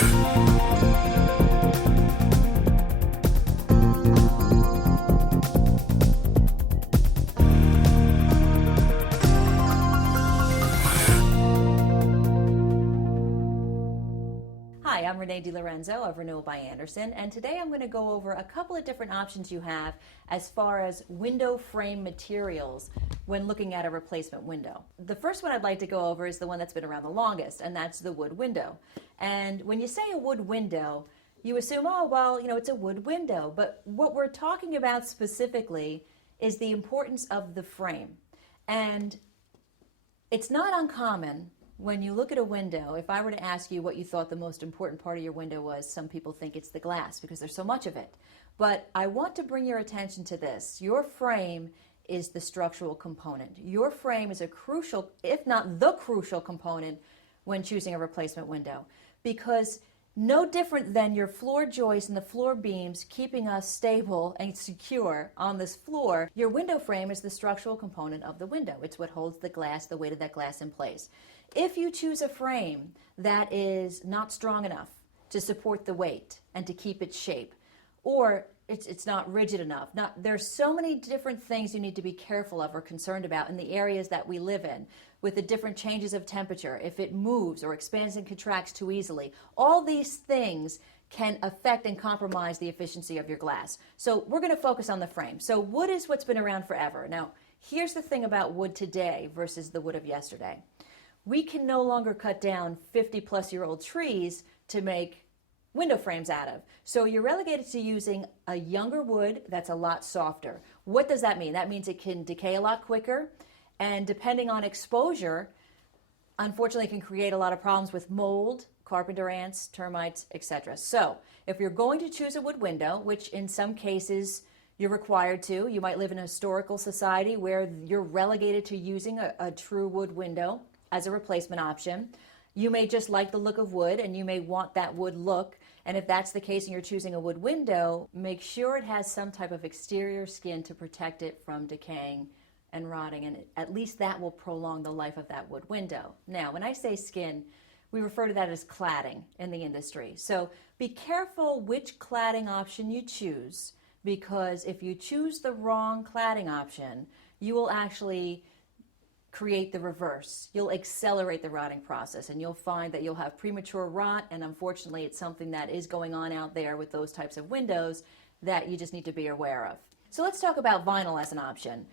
Hi, I'm Renee DiLorenzo of Renewal by Andersen, and today I'm going to go over a couple of different options you have as far as window frame materials when looking at a replacement window. The first one I'd like to go over is the one that's been around the longest, and that's the wood window. And when you say a wood window, you assume, oh, well, it's a wood window. But what we're talking about specifically is the importance of the frame. And it's not uncommon when you look at a window, if I were to ask you what you thought the most important part of your window was, some people think it's the glass because there's so much of it. But I want to bring your attention to this. Your frame is the structural component. Your frame is a crucial, if not the crucial component when choosing a replacement window, because no different than your floor joists and the floor beams keeping us stable and secure on this floor, your window frame is the structural component of the window. It's what holds the glass, the weight of that glass in place. If you choose a frame that is not strong enough to support the weight and to keep its shape, or it's not rigid enough. There's so many different things you need to be careful of or concerned about in the areas that we live in with the different changes of temperature, if it moves or expands and contracts too easily. All these things can affect and compromise the efficiency of your glass. So we're going to focus on the frame. So wood is what's been around forever. Now, here's the thing about wood today versus the wood of yesterday. We can no longer cut down 50-plus-year-old trees to make window frames out of. So you're relegated to using a younger wood that's a lot softer. What does that mean? That means it can decay a lot quicker, and depending on exposure, unfortunately can create a lot of problems with mold, carpenter ants, termites, etc. So if you're going to choose a wood window, which in some cases you're required to, you might live in a historical society where you're relegated to using a true wood window as a replacement option. You may just like the look of wood and you may want that wood look, and if that's the case and you're choosing a wood window, make sure it has some type of exterior skin to protect it from decaying and rotting, and at least that will prolong the life of that wood window. Now, when I say skin, we refer to that as cladding in the industry. So be careful which cladding option you choose, because if you choose the wrong cladding option, you will actually create the reverse. You'll accelerate the rotting process, and you'll find that you'll have premature rot, and unfortunately it's something that is going on out there with those types of windows that you just need to be aware of. So let's talk about vinyl as an option.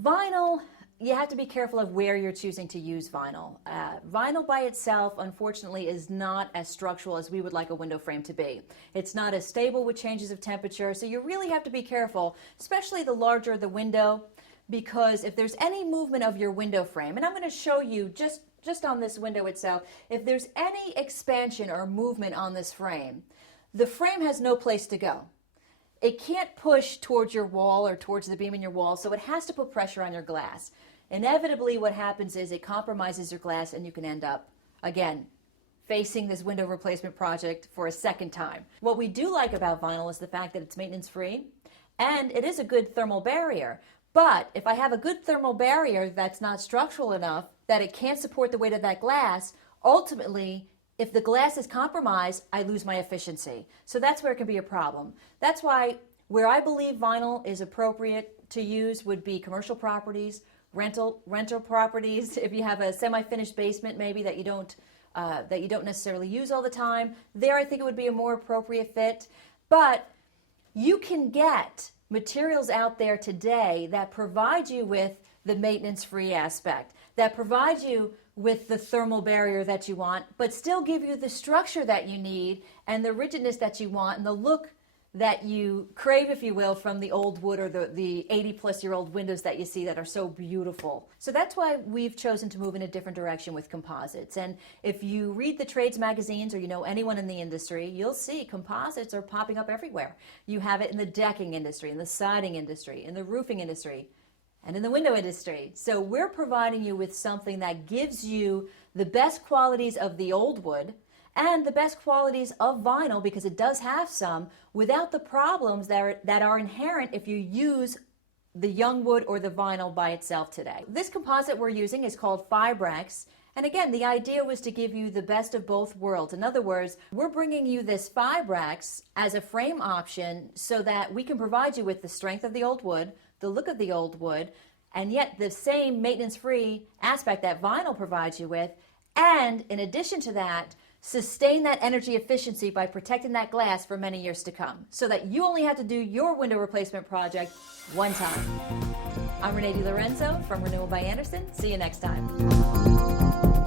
Vinyl, you have to be careful of where you're choosing to use vinyl. Vinyl by itself, unfortunately, is not as structural as we would like a window frame to be. It's not as stable with changes of temperature, so you really have to be careful, especially the larger the window, because if there's any movement of your window frame, and I'm going to show you just on this window itself, if there's any expansion or movement on this frame, the frame has no place to go. It can't push towards your wall or towards the beam in your wall, so it has to put pressure on your glass. Inevitably, what happens is it compromises your glass, and you can end up, again, facing this window replacement project for a second time. What we do like about vinyl is the fact that it's maintenance-free, and it is a good thermal barrier. But if I have a good thermal barrier that's not structural enough, that it can't support the weight of that glass, ultimately, if the glass is compromised, I lose my efficiency. So that's where it can be a problem. That's why where I believe vinyl is appropriate to use would be commercial properties, rental properties. If you have a semi-finished basement maybe that you don't necessarily use all the time, there I think it would be a more appropriate fit. But you can get materials out there today that provide you with the maintenance-free aspect, that provide you with the thermal barrier that you want, but still give you the structure that you need and the rigidness that you want and the look that you crave, if you will, from the old wood or the 80-plus-year-old windows that you see that are so beautiful. So that's why we've chosen to move in a different direction with composites. And if you read the trades magazines or you know anyone in the industry, you'll see composites are popping up everywhere. You have it in the decking industry, in the siding industry, in the roofing industry, and in the window industry. So we're providing you with something that gives you the best qualities of the old wood and the best qualities of vinyl, because it does have some, without the problems that are inherent if you use the young wood or the vinyl by itself today. This composite we're using is called Fibrex, And again, the idea was to give you the best of both worlds. In other words, we're bringing you this Fibrex as a frame option so that we can provide you with the strength of the old wood, the look of the old wood, and yet the same maintenance-free aspect that vinyl provides you with. And in addition to that, sustain that energy efficiency by protecting that glass for many years to come, so that you only have to do your window replacement project one time. I'm Renee DiLorenzo from Renewal by Andersen. See you next time.